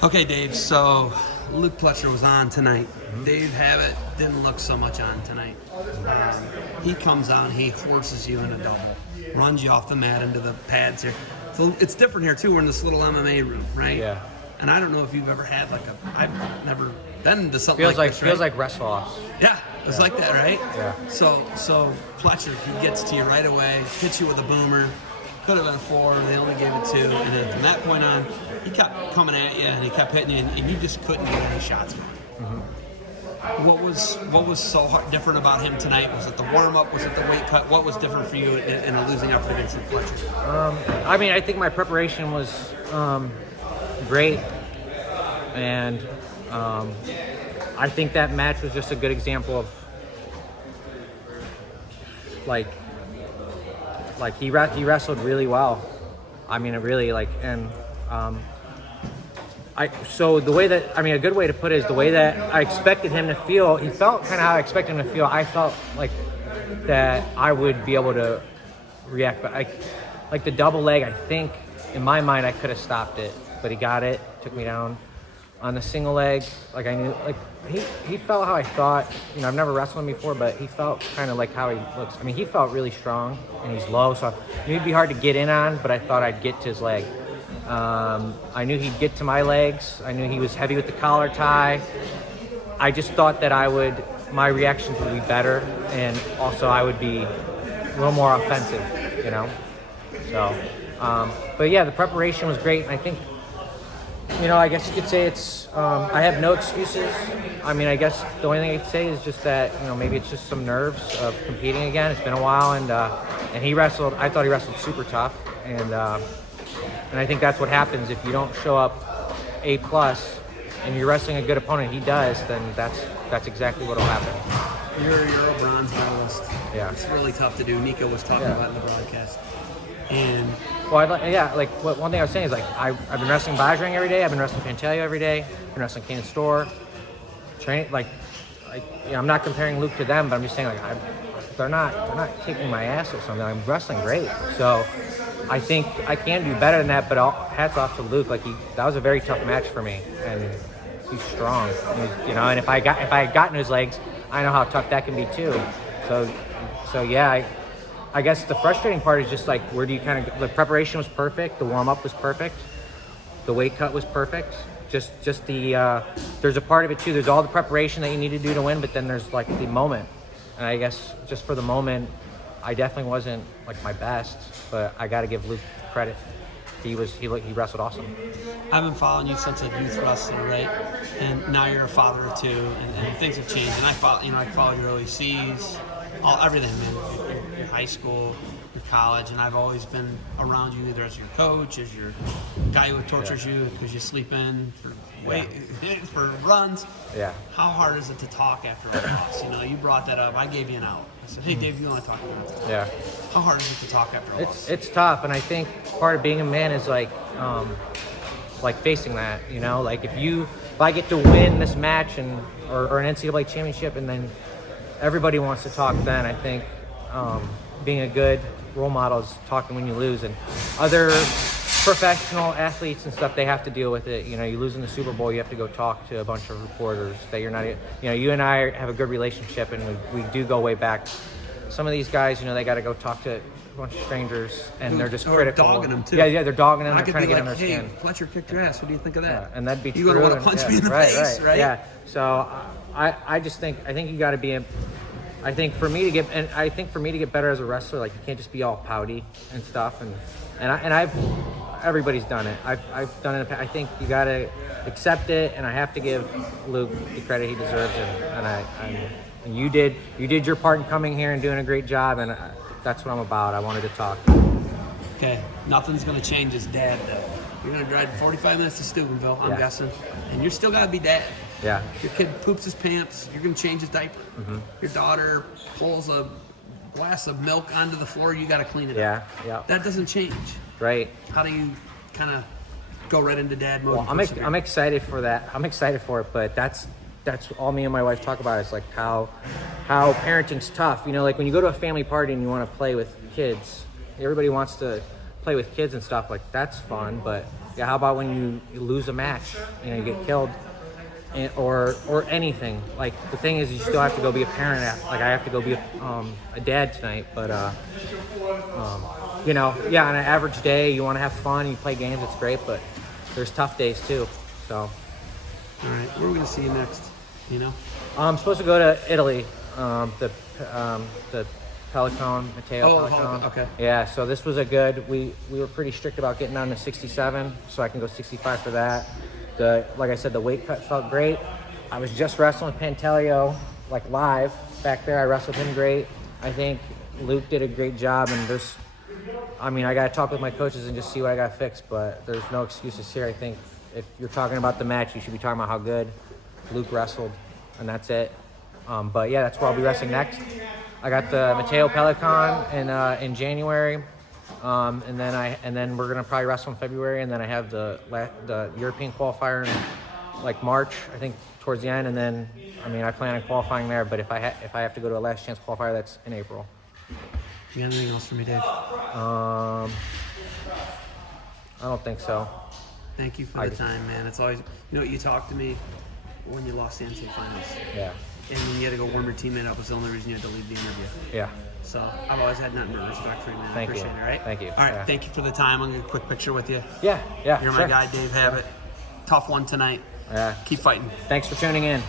Okay, Dave, so Luke Pletcher was on tonight. Dave Habat didn't look so much on tonight. He comes on, he horses you in a double, runs you off the mat into the pads here. So it's different here, too. We're in this little MMA room, right? Yeah. And I don't know if you've ever had I've never been to something like this, right? Feels like wrestle-offs. Yeah, it's like that, right? Yeah. So Pletcher, he gets to you right away, hits you with a boomer. Could have been 4, they only gave it 2, and then from that point on, he kept coming at you, and he kept hitting you, and you just couldn't get any shots going. Mm-hmm. What was so different about him tonight? Was it the warm-up? Was it the weight cut? What was different for you in a losing effort against Pletcher? I think my preparation was great, and I think that match was just a good example of like he wrestled really well. I mean, it really so the way that, a good way to put it is the way that I expected him to feel. He felt kind of how I expected him to feel. I felt like that I would be able to react, but like the double leg, I think in my mind I could have stopped it, but he got it, took me down. On the single leg, I knew, he felt how I thought. I've never wrestled him before, but he felt kind of like how he looks. He felt really strong, and he's low, so I knew it'd be hard to get in on, but I thought I'd get to his leg. I knew he'd get to my legs. I knew he was heavy with the collar tie. I just thought that my reactions would be better, and also I would be a little more offensive, So, but yeah, the preparation was great, and I think, I guess you could say it's, I have no excuses. I guess the only thing I could say is just that, maybe it's just some nerves of competing again. It's been a while, and I thought he wrestled super tough, and I think that's what happens if you don't show up A+, and you're wrestling a good opponent, he does, then that's exactly what will happen. You're a bronze medalist. Yeah. It's really tough to do. Nico was talking about it in the broadcast. And one thing I was saying is I've been wrestling Bajrang every day. I've been wrestling Pantaleo every day. I've been wrestling Kane Store. Training I'm not comparing Luke to them, but I'm just saying they're not kicking my ass or something. I'm wrestling great, so I think I can do better than that. But hats off to Luke. That was a very tough match for me, and he's strong. And if I had gotten his legs, I know how tough that can be too. So yeah. I guess the frustrating part is just where do you the preparation was perfect, the warm-up was perfect, the weight cut was perfect, just the, there's a part of it too, there's all the preparation that you need to do to win, but then there's the moment, and I guess just for the moment, I definitely wasn't my best, but I got to give Luke credit. He wrestled awesome. I've been following you since a youth wrestler, right? And now you're a father of 2, and things have changed, and I follow your early C's, everything, man. Your high school, your college, and I've always been around you either as your coach, as your guy who tortures you because you sleep in for runs. Yeah. How hard is it to talk after a loss? You brought that up. I gave you an out. I said, hey, Dave, you want to talk about it? Yeah. How hard is it to talk after a loss? It's tough, and I think part of being a man is facing that. If I get to win this match or an NCAA championship, and then everybody wants to talk, then I think being a good role model is talking when you lose. And other professional athletes and stuff, they have to deal with it. You lose in the Super Bowl, you have to go talk to a bunch of reporters that you're not, you and I have a good relationship, and we do go way back. Some of these guys, they got to go talk to a bunch of strangers, and they're just critical. Dogging them too. Yeah, they're dogging them. I they're could trying be to get on their skin. Hey, Pletcher kicked your ass. What do you think of that? Yeah, and that'd be true. You're going to want to punch me in the face, right? Yeah. So I just think you got to be I think for me to get better as a wrestler, you can't just be all pouty and stuff, and everybody's done it. I've done it. I think you got to accept it, and I have to give Luke the credit he deserves, and you did your part in coming here and doing a great job, and that's what I'm about. I wanted to talk. Okay, nothing's going to change as dad, though. You're going to drive 45 minutes to Steubenville, I'm guessing, and you're still got to be dad. Yeah. Your kid poops his pants, you're going to change his diaper. Mm-hmm. Your daughter pulls a glass of milk onto the floor, you got to clean it up. Yeah. That doesn't change. Right. How do you kind of go right into dad mode? Well, I'm excited for that. I'm excited for it, but that's all me and my wife talk about. Is how parenting's tough. When you go to a family party and you want to play with kids, everybody wants to play with kids and stuff. That's fun, but Yeah, how about when you lose a match, you know, you get killed, or anything. Like the thing is, you still have to go be a parent. Like I have to go be a dad tonight, but you know, yeah, on an average day, you want to have fun, you play games, it's great, but there's tough days too. So, All right, where are we gonna see you next? You know? I'm supposed to go to Italy. The Pelicon, Matteo Pelicon. Okay. Yeah, so this was a good. We were pretty strict about getting down to 67, so I can go 65 for that. Like I said, the weight cut felt great. I was just wrestling with Pantaleo, like live back there. I wrestled him great. I think Luke did a great job, and I got to talk with my coaches and just see what I got fixed, but there's no excuses here. I think if you're talking about the match, you should be talking about how good Luke wrestled, and that's it. But yeah, that's where I'll be wrestling next. I got the Matteo Pelicon in January, and then we're gonna probably wrestle in February, and then I have the European qualifier in like March, I think towards the end, and then I plan on qualifying there. But if I have to go to a last chance qualifier, that's in April. You got anything else for me, Dave? I don't think so. Thank you for the time, man. It's always, you talked to me when you lost the NCAA finals. Yeah. And when you had to go warm your teammate up was the only reason you had to leave the interview. Yeah. So I've always had nothing but respect for you, man. Thank I appreciate you. it, right? Thank you. All right, Yeah. Thank you for the time. I'm going to get a quick picture with you. Yeah, You're sure. my guy, Dave Habat. Tough one tonight. Yeah. Keep fighting. Thanks for tuning in.